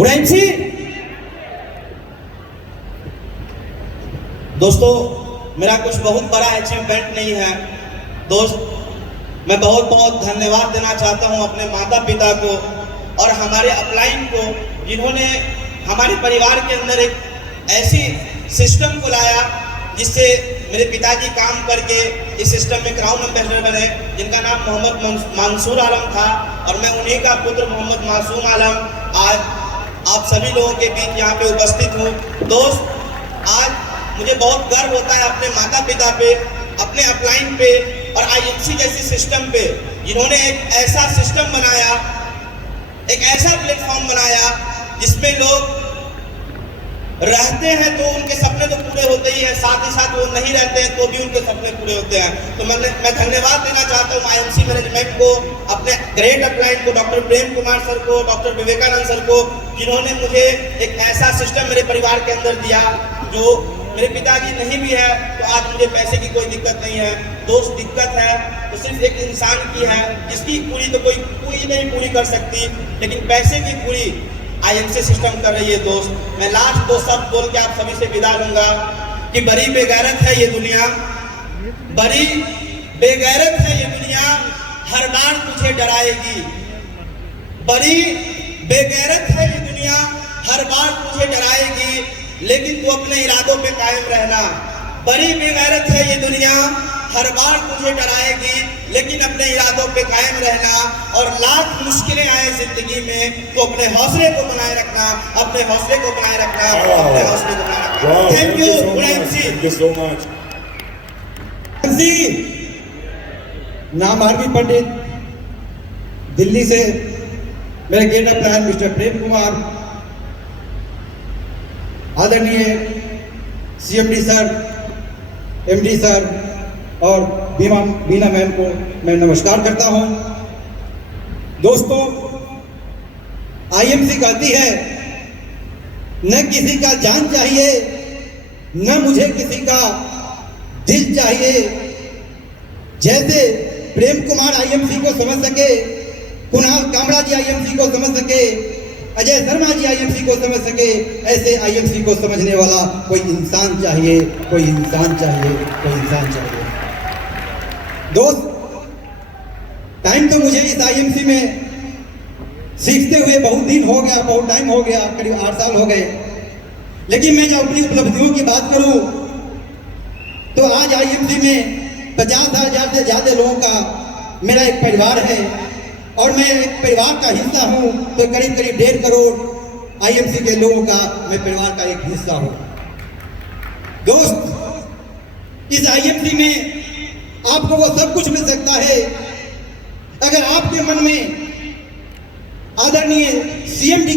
मुराइम जी, दोस्तों मेरा कुछ बहुत बड़ा अचीवमेंट नहीं है दोस्त। मैं बहुत बहुत धन्यवाद देना चाहता हूं अपने माता पिता को और हमारे अपलाइन को, जिन्होंने हमारे परिवार के अंदर एक ऐसी सिस्टम को लाया जिससे मेरे पिताजी काम करके इस सिस्टम में क्राउन एम्बेसडर बने, जिनका नाम मोहम्मद मंसूर आलम था और मैं उन्हीं का पुत्र मोहम्मद मासूम आलम आज आप सभी लोगों के बीच यहाँ पे उपस्थित हूँ। दोस्त, आज मुझे बहुत गर्व होता है अपने माता पिता पे, अपने अपलाइन पे और आईएमसी जैसी सिस्टम पे, जिन्होंने एक ऐसा सिस्टम बनाया, एक ऐसा प्लेटफॉर्म बनाया जिसमें लोग रहते हैं तो उनके सपने तो पूरे होते ही हैं, साथ ही साथ वो नहीं रहते हैं तो भी उनके सपने पूरे होते हैं। तो मैं धन्यवाद देना चाहता हूँ आईएमसी मैनेजमेंट को, अपने ग्रेट अपलाइन को, डॉक्टर प्रेम कुमार सर को, डॉक्टर विवेकानंद सर को, जिन्होंने मुझे एक ऐसा सिस्टम मेरे परिवार के अंदर दिया। जो मेरे पिताजी नहीं भी है तो आज मुझे पैसे की कोई दिक्कत नहीं है। दोस्त, दिक्कत है तो सिर्फ एक इंसान की है, जिसकी पूरी तो कोई नहीं पूरी कर सकती, लेकिन पैसे की पूरी आईएमसी सिस्टम कर रही है। दोस्त, मैं लास्ट दो शब्द बोल के आप सभी से विदा लूंगा कि बड़ी बेगैरत है ये दुनिया, बड़ी बेगैरत है ये दुनिया, हर बार तुझे डराएगी। बड़ी बेगैरत है ये दुनिया, हर बार तुझे डराएगी, लेकिन तू अपने इरादों पे कायम रहना। बड़ी बेगैरत है ये दुनिया, हर बार तुझे डराएगी, लेकिन अपने इरादों पे कायम रहना। और लाख मुश्किलें आए जिंदगी में तो अपने हौसले को बनाए रखना, अपने हौसले को बनाए रखना, अपने हौसले को बनाए रखना। Thank you Thank you so much. नाम आरवी पंडित, दिल्ली से मेरे gate upline mister Prem Kumar, आदरणीय सीएमडी सर, एमडी सर और बीना मैम को मैं नमस्कार करता हूं। दोस्तों, आईएमसी कहती है न किसी का जान चाहिए, न मुझे किसी का दिल चाहिए। जैसे प्रेम कुमार आईएमसी को समझ सके, कुणाल कामरा जी आईएमसी को समझ सके, अजय शर्मा जी आईएमसी को समझ सके, ऐसे आईएमसी को समझने वाला कोई इंसान चाहिए, कोई इंसान चाहिए, कोई इंसान चाहिए। दोस्त, टाइम तो मुझे इस आईएमसी में सीखते हुए बहुत दिन हो गया, बहुत टाइम हो गया, करीब 8 साल हो गए। लेकिन मैं जब अपनी उपलब्धियों की बात करूं तो आज आईएमसी में 50,000 से ज्यादा लोगों का मेरा एक परिवार है और मैं एक परिवार का हिस्सा हूं। तो करीब 1.5 करोड़ आईएमसी के लोगों का मैं परिवार का एक हिस्सा हूं। दोस्त, इस आईएमसी में आपको वो सब कुछ मिल सकता है अगर आपके मन में आदरणीय सीएमडी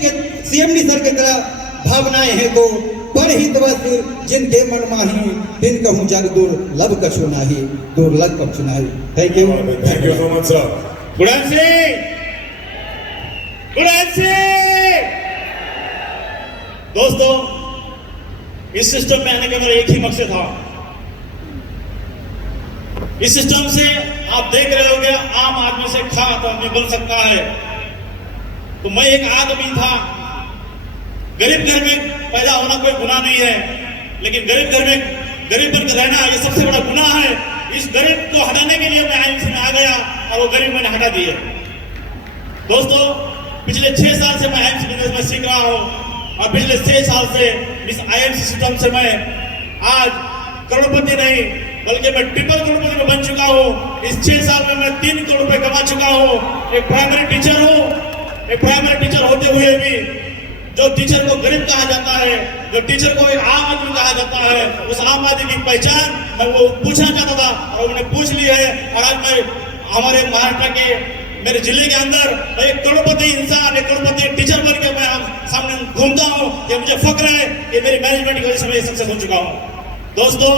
सर की तरह भावनाएं हैं तो पर ही दिवस जिनके मन माही दिन कहूं जग दुर्लभ कछु नाही, दुर्लभ कछु नाही। Thank you, Thank you so much, sir. दोस्तों, इस सिस्टम में आने का मेरा एक ही मकसद था। इस सिस्टम से आप देख रहे होंगे आम आदमी से खास आदमी बन सकता है। तो मैं एक आदमी था, गरीब घर में पैदा होना कोई गुनाह नहीं है, लेकिन गरीब घर में गरीब बनकर रहना ये सबसे बड़ा गुनाह है। इस गरीब को हटाने के लिए मैं आईएमसी में आ गया और वो गरीब मैंने हटा दिया। दोस्तों, पिछले 6 साल से मैं आईएमसी बिजनेस में सीख रहा हूँ और पिछले 6 साल से इस आईएमसी सिस्टम से मैं आज करोड़पति नहीं बल्कि मैं ट्रिपल करोड़पति में बन चुका हूँ। इस 6 साल में मैं 3 करोड़ रुपए कमा चुका हूँ। एक प्राइमरी टीचर हूँ। एक प्राइमरी टीचर होते हुए भी जो टीचर को गरीब कहा जाता है, जो टीचर को एक आम आदमी कहा जाता है, उस आम आदमी की पहचान मैं वो पूछना चाहता था और मैंने पूछ ली है। और आज मैं हमारे महाराष्ट्र के मेरे जिले के अंदर एक करोड़पति इंसान, एक करोड़पति टीचर बन के मैं सामने घूमता हूँ। ये मुझे फक्र है कि मेरी मैनेजमेंट की वजह से मैं सक्सेस हो चुका हूँ। दोस्तों,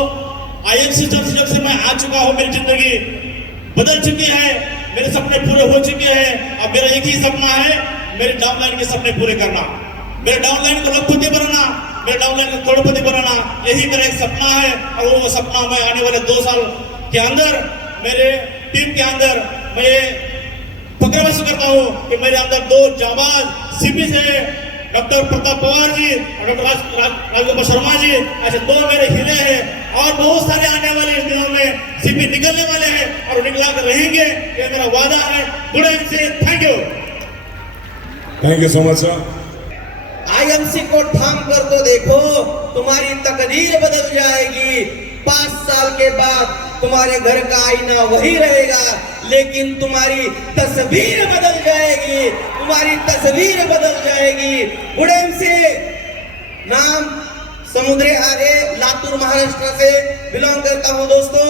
आईएमसी जब से मैं आ चुका हूँ, मेरी जिंदगी बदल चुकी है, मेरे सपने पूरे हो चुके हैं। अब मेरा एक ही सपना है, मेरे डाउनलाइन के सपने पूरे करना, मेरे डाउनलाइन को लखपति बनाना, मेरे डाउनलाइन को करोड़पति बनाना, यही मेरा एक सपना है। और वो सपना मैं आने वाले 2 साल के अंदर मेरे टीम के अंदर मैं फक्र महसूस करता हूँ कि मेरे अंदर 2 जाबाज सीपी से डॉक्टर प्रताप पवार जी और डॉक्टर राजगोपाल शर्मा जी, ऐसे दो मेरे हीरे हैं और बहुत सारे आने वाले इस दिनों में सीपी निकलने वाले हैं और निकला कर रहेंगे, ये मेरा वादा है। गुड से thank you. Thank you so much, sir. IMC को थाम कर तो देखो, तुम्हारी तकदीर बदल जाएगी। 5 साल के बाद तुम्हारे घर का आईना वही रहेगा, लेकिन तुम्हारी तस्वीर बदल जाएगी, तुम्हारी तस्वीर बदल जाएगी। गुडेम से नाम समुद्री आगे लातूर महाराष्ट्र से बिलोंग करता हूं दोस्तों।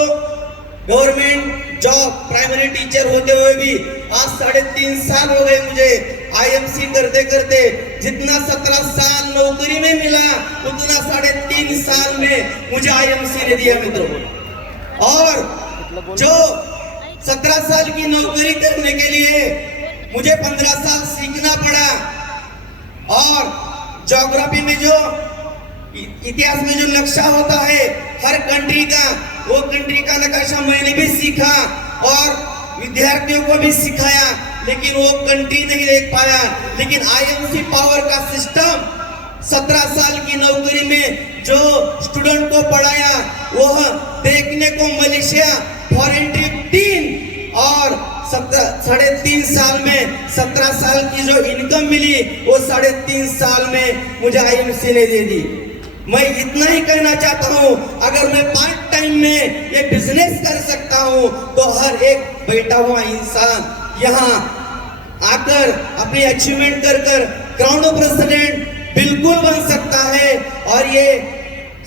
गवर्नमेंट जॉब प्राइमरी टीचर होते हुए भी आज 3.5 साल हो गए मुझे आईएमसी करते करते। जितना 17 साल नौकरी में मिला उतना 3.5 साल में मुझे आईएमसी ने दिया मित्रों। और जो 17 साल की नौकरी करने के लिए मुझे 15 साल सीखना पड़ा, और ज्योग्राफी में जो इतिहास में जो नक्शा होता है हर कंट्री का, वो कंट्री का नक्शा मैंने भी सीखा और विद्यार्थियों को भी सिखाया, लेकिन वो कंट्री नहीं देख पाया। लेकिन आईएमसी पावर का सिस्टम 17 साल की नौकरी में जो स्टूडेंट को पढ़ाया वो देखने को मलेशिया फॉरेन ट्रिप 3 और 3.5 साल में 17 साल की जो इनकम मिली वो 3.5 साल में मुझे आईएमसी ने दे दी। मैं इतना ही कहना चाहता हूँ, अगर मैं पार्ट टाइम में ये बिजनेस कर सकता हूँ तो हर एक बैठा हुआ इंसान यहाँ आकर अपनी अचीवमेंट कर ग्राउंड प्रेसिडेंट बिल्कुल बन सकता है। और ये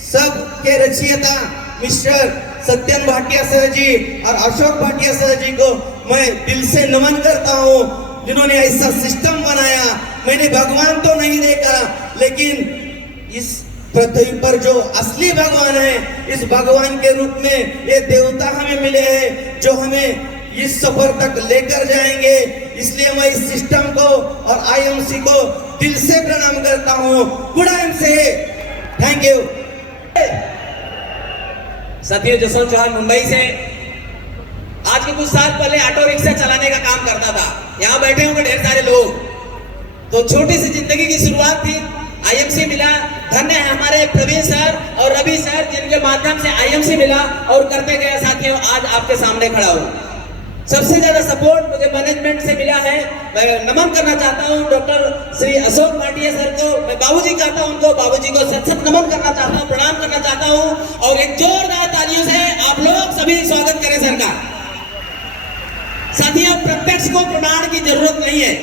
सब के रचयिता मिस्टर सत्यन भाटिया सर जी और अशोक भाटिया सर जी को मैं दिल से नमन करता हूँ, जिन्होंने ऐसा सिस्टम बनाया। मैंने भगवान तो नहीं देखा, लेकिन इस पृथ्वी पर जो असली भगवान है, इस भगवान के रूप में ये देवता हमें मिले हैं जो हमें इस सफर तक लेकर जाएंगे। इसलिए मैं इस सिस्टम को और आईएमसी को दिल से प्रणाम करता हूँ। गुड आईएम से थैंक यू। साथियों, जसवंत चौहान मुंबई से आज के कुछ साल पहले ऑटो रिक्शा चलाने का काम करता था। यहाँ बैठे होंगे ढेर सारे लोग। तो छोटी सी जिंदगी की शुरुआत थी, आईएमसी मिला। धन्य है हमारे प्रवीण सर और रवि सर जिनके माध्यम से आईएमसी मिला और करते गए। साथियों, आज आपके सामने खड़ा हूँ। सबसे ज्यादा सपोर्ट मुझे मैनेजमेंट से मिला है। मैं नमन करना चाहता हूँ डॉक्टर श्री अशोक भाटिया सर को। मैं बाबूजी कहता हूँ उनको, बाबूजी को सत नमन करना चाहता हूँ, प्रणाम करना चाहता हूँ। और एक जोरदार तालियों से आप लोग सभी स्वागत करें सर का। साथियों, प्रत्यक्ष को प्रमाण की जरूरत नहीं है,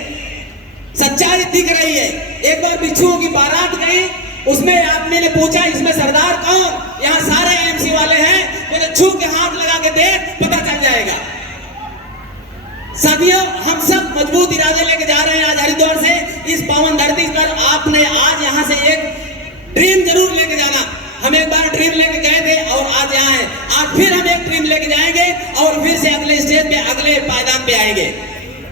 सच्चाई दिख रही है। एक बार बिच्छुओं की बारात गई, उसमें आदमी ने पूछा इसमें सरदार कौन? यहाँ सारे आईएमसी वाले हैं। मैंने छू के हाथ लगा के देख, पता चल जाएगा। साथियों, हम सब मजबूत इरादे लेके जा रहे हैं आज हरिद्वार से इस पावन धरती पर। आपने आज यहाँ से एक ड्रीम जरूर लेके जाना। हम एक बार ड्रीम लेके गए थे और आज यहाँ है। आज फिर हम एक ड्रीम लेके जाएंगे और फिर से अगले स्टेज पे, अगले पायदान पे आएंगे।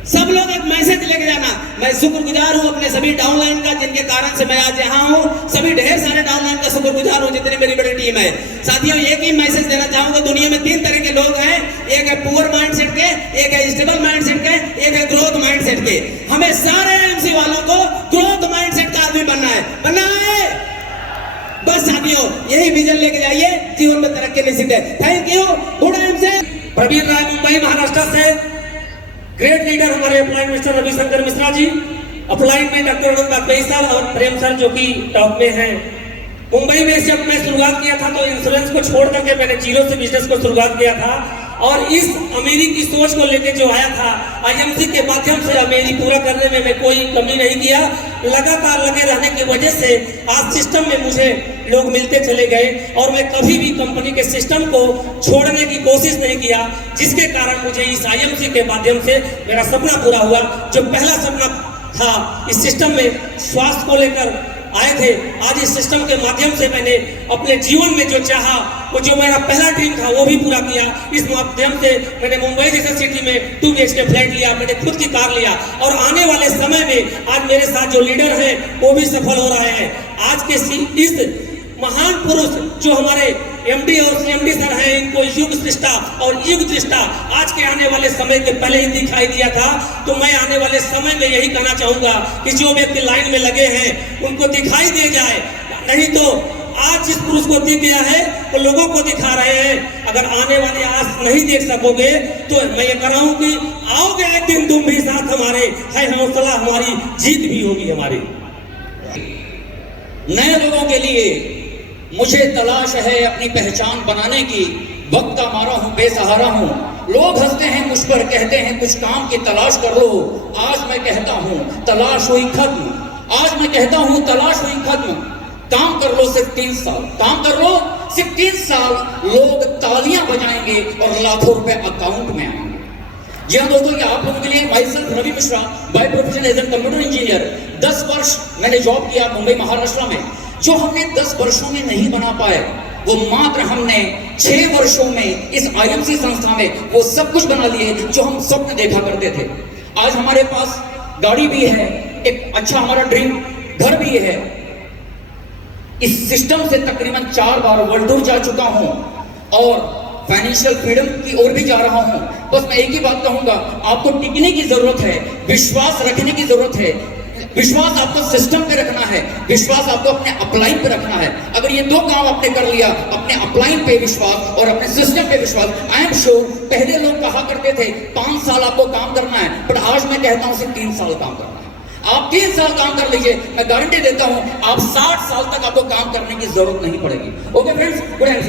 सब लोग एक मैसेज लेके जाना। मैं शुक्रगुजार हूँ अपने सभी डाउनलाइन का, जिनके कारण से मैं आज यहाँ हूँ। सभी ढेर सारे डाउनलाइन का शुक्रगुजार हूँ, जितनी मेरी बड़ी टीम है। साथियों, एक ही मैसेज देना चाहूंगा। दुनिया में 3 तरह के लोग हैं, एक है पुअर माइंडसेट के, एक है स्टेबल माइंडसेट के, एक है ग्रोथ माइंडसेट के। हमें सारे एमसी वालों को ग्रोथ माइंडसेट का आदमी बनना है, बनना है। बस साथियों, यही विजन लेके जाइए, जीवन में तरक्की निश्चित है। Thank you. गुड टाइम से प्रवीण राय मुंबई महाराष्ट्र से। ग्रेट लीडर हमारे upline mister Ravishankar Mishra ji, upline में डॉक्टर अनंत बेईसाल और प्रेम सर जो कि टॉप में हैं। मुंबई में जब मैं शुरुआत किया था तो इंश्योरेंस को छोड़ करके मैंने जीरो से बिजनेस को शुरुआत किया था, और इस अमीरी की सोच को लेकर जो आया था आईएमसी के माध्यम से अमीरी पूरा करने में मैं कोई कमी नहीं किया। लगातार लगे रहने की वजह से आज सिस्टम में मुझे लोग मिलते चले गए और मैं कभी भी कंपनी के सिस्टम को छोड़ने की कोशिश नहीं किया, जिसके कारण मुझे इस आईएमसी के माध्यम से मेरा सपना पूरा हुआ। जो पहला सपना था इस सिस्टम में स्वास्थ्य को लेकर आए थे, आज इस सिस्टम के माध्यम से मैंने अपने जीवन में जो चाहा, वो जो मेरा पहला ड्रीम था वो भी पूरा किया। इस माध्यम से मैंने मुंबई जैसे सिटी में 2 BHK फ्लैट लिया, मैंने खुद की कार लिया, और आने वाले समय में आज मेरे साथ जो लीडर हैं वो भी सफल हो रहे हैं। आज के इस महान पुरुष जो हमारे एमडी और सीएमडी सर हैं, इनको युग दृष्टा और युग दृष्टा आज के आने वाले समय के पहले ही दिखाई दिया था। तो मैं आने वाले समय में यही कहना चाहूंगा कि जो व्यक्ति लाइन में लगे हैं उनको दिखाई दे जाए, नहीं तो आज जिस पुरुष को दिख गया है वो लोगों को दिखा रहे हैं। अगर आने वाले आज नहीं देख सकोगे तो मैं ये कह रहा हूं कि आओगे एक दिन तुम भी साथ हमारे, है हौसला, हमारी जीत भी होगी हमारी। नए लोगों के लिए मुझे तलाश है अपनी पहचान बनाने की, वक्त का मारा हूं, बेसहारा हूं। लोग हंसते हैं मुझ पर, कहते हैं कुछ काम की तलाश कर लो। आज मैं कहता हूं तलाश हुई खत्म, आज मैं कहता हूं तलाश हुई खत्म। काम कर लो सिर्फ 3 साल, काम कर लो सिर्फ 3 साल, लोग तालियां बजाएंगे और लाखों रुपए अकाउंट में आएंगे। जी हाँ दोस्तों, ये आप लोगों के लिए myself Ravi Mishra, by profession as an computer engineer. 10 वर्ष मैंने जॉब किया मुंबई महाराष्ट्र में। जो हमने 10 वर्षों में नहीं बना पाए वो मात्र हमने 6 वर्षों में इस आईएमसी संस्था में वो सब कुछ बना लिए जो हम स्वप्न देखा करते थे। आज हमारे पास गाड़ी भी है, एक अच्छा हमारा ड्रीम घर भी है। इस सिस्टम से तकरीबन 4 बार वर्ल्ड टूर जा चुका हूं और फाइनेंशियल फ्रीडम की ओर भी जा रहा हूं। बस मैं एक ही बात कहूंगा, आपको टिकने की जरूरत है, विश्वास रखने की जरूरत है। विश्वास आपको सिस्टम पे रखना है, विश्वास आपको अपने अपलाइन पे रखना है। अगर ये 2 काम आपने कर लिया, अपने अपलाइन पे विश्वास और अपने सिस्टम पे विश्वास, आई एम श्योर पहले लोग कहा करते थे 5 साल आपको काम करना है, पर आज मैं कहता हूं सिर्फ 3 साल काम करना है। आप 3 साल काम कर लीजिए, मैं गारंटी देता हूं आप 60 साल तक आपको काम करने की जरूरत नहीं पड़ेगी। ओके फ्रेंड्स, गुड एंड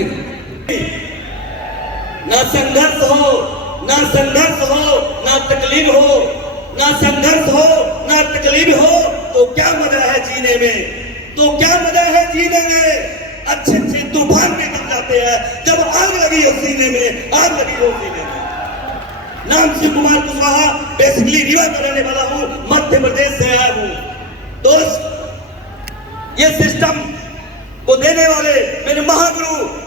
ना संघर्ष हो, ना संघर्ष हो, ना तकलीफ हो, ना संघर्ष हो, ना तकलीफ हो, तो क्या मजा है जीने में, तो क्या मजा है जीने में। अच्छे तूफान में तब जाते हैं जब आग लगी हो सीने में, आग लगी हो सीने में। नाम शिव कुमार कुशवाहा, बेसिकली रीवा का रहने वाला हूं, मध्य प्रदेश से आया हूं। दोस्त, ये सिस्टम को देने वाले मेरे महागुरु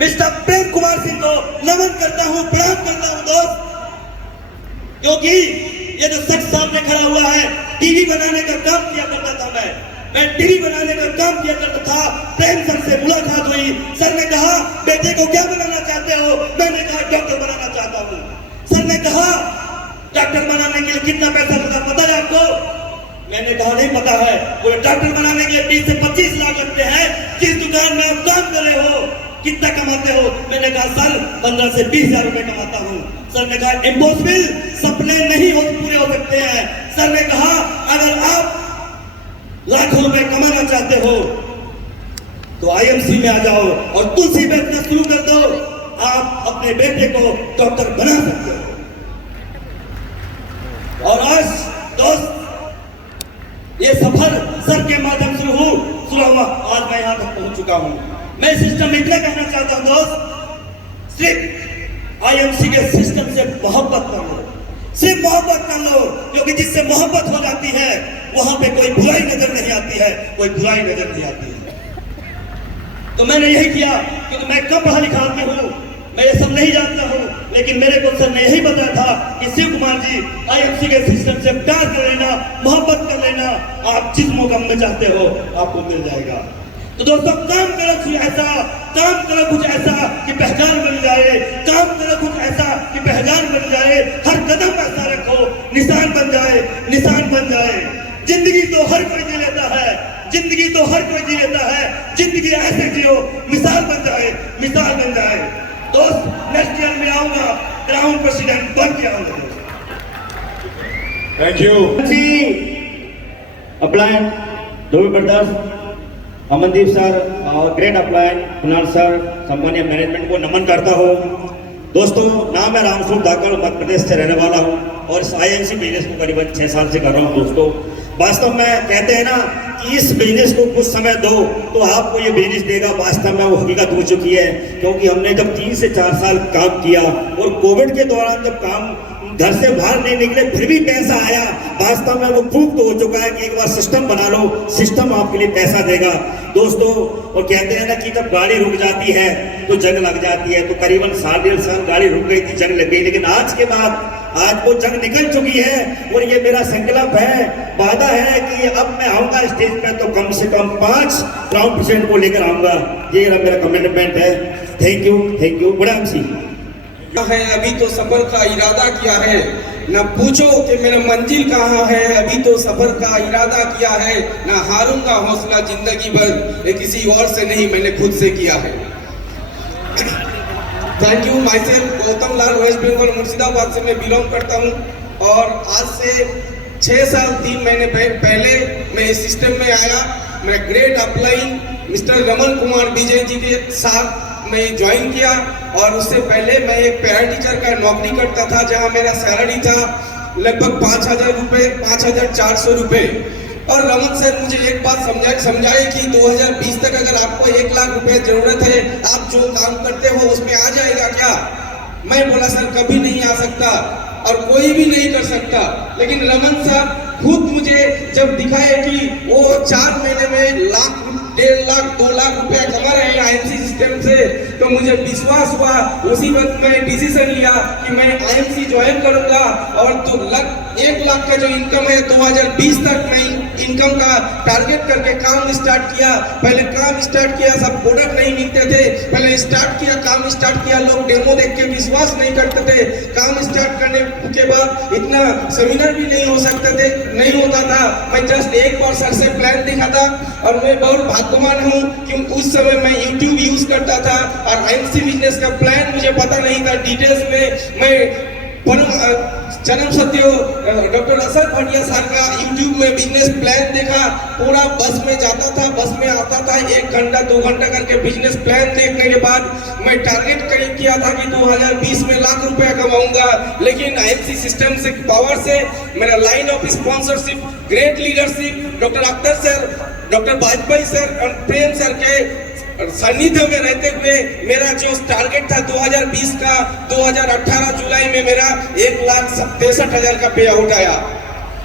मिस्टर प्रेम कुमार सिंह को नमन करता हूं, प्रणाम करता हूं दोस्त। क्योंकि ये जो शख्स सामने खड़ा हुआ है, टीवी बनाने का काम किया करता था। मैं टीवी बनाने का काम किया करता था। प्रेम सर से मुलाकात हुई, सर ने कहा बेटे को क्या बनाना चाहते हो? मैंने कहा डॉक्टर बनाना चाहता हूं। सर ने कहा डॉक्टर बनाने के लिए कितना पैसा लगता पता है आपको? मैंने कहा नहीं पता है। वो डॉक्टर बनाने के लिए 20 से 25 लाख लगते हैं। जिस दुकान में आप काम कर रहे हो कितना कमाते हो? मैंने कहा सर 15 से 20 हजार रुपए कमाता हूँ। सर ने कहा इम्पॉसिबल, सपने नहीं पूरे हो सकते हैं। सर ने कहा अगर आप लाखों रुपए कमाना चाहते हो तो आईएमसी में आ जाओ और तुलसी बेचना शुरू कर दो, आप अपने बेटे को डॉक्टर बना सकते हो। और आज दोस्त ये सफर सर के माध्यम से शुरू हुआ, आज मैं यहां तक पहुंच चुका हूं। मैं सिस्टम में इतना कहना चाहता हूं दोस्त, सिर्फ आईएमसी के सिस्टम से मोहब्बत कर लो, सिर्फ मोहब्बत कर लो, क्योंकि जिससे मोहब्बत हो जाती है वहां पे कोई बुराई नजर नहीं आती है, कोई बुराई नजर नहीं आती है। तो मैंने यही किया, क्योंकि मैं कम पढ़ा लिखा आदमी हूं, मैं ये सब नहीं जानता हूं, लेकिन मेरे को सर ने यही बताया था कि शिव कुमार जी आईएमसी के सिस्टम से प्यार कर लेना, मोहब्बत कर लेना, आप जिस मुकाम में चाहते हो आपको मिल जाएगा। तो दोस्तों काम करो कुछ ऐसा, काम करो कुछ ऐसा कि पहचान बन जाए, काम करो कुछ ऐसा कि पहचान बन जाए, हर कदम ऐसा रखो निशान बन जाए, निशान बन जाए। जिंदगी तो हर कोई जी लेता है, जिंदगी तो हर कोई जी लेता है, जिंदगी ऐसे जियो मिसाल बन जाए, मिसाल बन जाए। दोस्त नेक्स्ट ईयर में आऊंगा, ग्राउंड प्रेसिडेंट बन के आऊंगा। Thank you. Upline Dhobi brothers, Amandeep sir और ग्रेट अपलायन कुणाल सर, सम्मानीय मैनेजमेंट को नमन करता हूँ। दोस्तों नाम है रामस्वरूप धाकड़, मध्य प्रदेश से रहने वाला हूँ और इस आईएमसी बिजनेस को करीबन 6 साल से कर रहा हूँ। दोस्तों वास्तव में कहते हैं ना कि इस बिजनेस को कुछ समय दो तो आपको ये बिजनेस देगा, वास्तव में वो हकीकत हो चुकी है। क्योंकि हमने जब 3 से 4 साल काम किया और कोविड के दौरान जब काम घर से बाहर नहीं निकले फिर भी पैसा आया, वास्तव में वो प्रूफ तो हो चुका है कि एक बार सिस्टम बना लो, सिस्टम आपके लिए पैसा देगा। दोस्तों और कहते हैं ना कि जब गाड़ी रुक जाती है तो जंग लग जाती है, तो करीबन 1.5 साल गाड़ी रुक गई थी, जंग लग गई। लेकिन आज के बाद आज वो जंग निकल चुकी है और ये मेरा संकल्प है, वादा है कि अब मैं आऊंगा स्टेज पे तो कम से कम 5 क्राउन प्रेसिडेंट को लेकर आऊंगा। ये मेरा कमिटमेंट है। थैंक यू बड़ा सिंह है। अभी तो सफर का इरादा किया है, न पूछो कि मेरा मंजिल कहाँ है। अभी तो सफर का इरादा किया है, न हारूंगा हौसला जिंदगी भर, ये किसी और से नहीं मैंने खुद से किया है। Thank you. Myself Gautam Lal, West Bengal Murshidabad से मैं बिलोंग करता हूँ और आज से 6 साल 3 महीने पहले मैं इस सिस्टम में आया। मैं great upline mister Raman Kumar Vijay ji के साथ मैं ज्वाइन किया और उससे पहले मैं एक पैरा टीचर का नौकरी करता था जहां मेरा सैलरी था लगभग 5,000 रुपये, 5,400 रुपये। और रमन सर मुझे एक बात समझाए कि 2020 तक अगर आपको 1 लाख रुपए जरूरत है, आप जो काम करते हो उसमें आ जाएगा क्या? मैं बोला सर कभी नहीं आ सकता और कोई भी नहीं कर सकता। लेकिन रमन साहब खुद मुझे जब दिखाए कि वो 4 महीने में लाख, 1.5 लाख, 2 लाख रुपया कमा रहे हैं आईएमसी सिस्टम से, तो मुझे विश्वास हुआ। उसी वक्त मैं डिसीजन लिया कि मैं आईएमसी ज्वाइन करूंगा और 1 लाख का जो इनकम है 2020 तक मैं इनकम का टारगेट करके काम स्टार्ट किया। पहले काम स्टार्ट किया, सब प्रोडक्ट नहीं मिलते थे। पहले काम स्टार्ट किया, लोग डेमो देख के विश्वास नहीं करते थे। काम स्टार्ट करने के बाद इतना सेमिनार भी नहीं हो सकते थे, नहीं होता था। मैं जस्ट एक बार सर से प्लान दिखा था और मैं बहुत भाग्यवान हूँ कि उस समय मैं यूट्यूब यूज करता था और आईएमसी बिजनेस का प्लान मुझे पता नहीं था। डिटेल्स में मैं जन्म सत्यो डॉक्टर असद भटिया सर का यूट्यूब में बिजनेस प्लान देखा। पूरा बस में जाता था, बस में आता था, 1 घंटा 2 घंटा करके बिजनेस प्लान देखने के बाद मैं टारगेट किया था कि 2020 में लाख रुपया कमाऊंगा। लेकिन आईएमसी सिस्टम से पावर से मेरा line of sponsorship, great leadership, doctor Akhtar sir, doctor Vajpayee sir और प्रेम सर के सानिध्य में रहते हुए मेरा जो टारगेट था 2020 का, 2018 जुलाई में मेरा 1,63,000 का पे आउट आया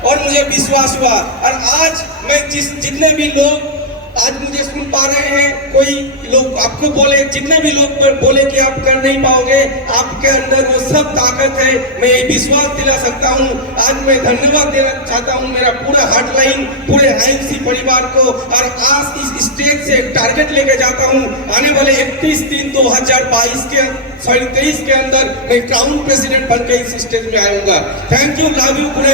और मुझे विश्वास हुआ। और आज मैं जितने भी लोग आज मुझे सुन पा रहे हैं, कोई लोग आपको बोले, जितने भी लोग बोले कि आप कर नहीं पाओगे, आपके अंदर वो सब ताकत है, मैं ये विश्वास दिला सकता हूँ। आज मैं धन्यवाद देना चाहता हूँ मेरा पूरा हॉटलाइन, पूरे आईएमसी परिवार को। और आज इस स्टेज से एक टारगेट लेके जाता हूँ, आने वाले 31/3/2022 के 23 के अंदर मैं क्राउन प्रेसिडेंट बनकर इस स्टेज में आऊंगा। Thank you, love you, good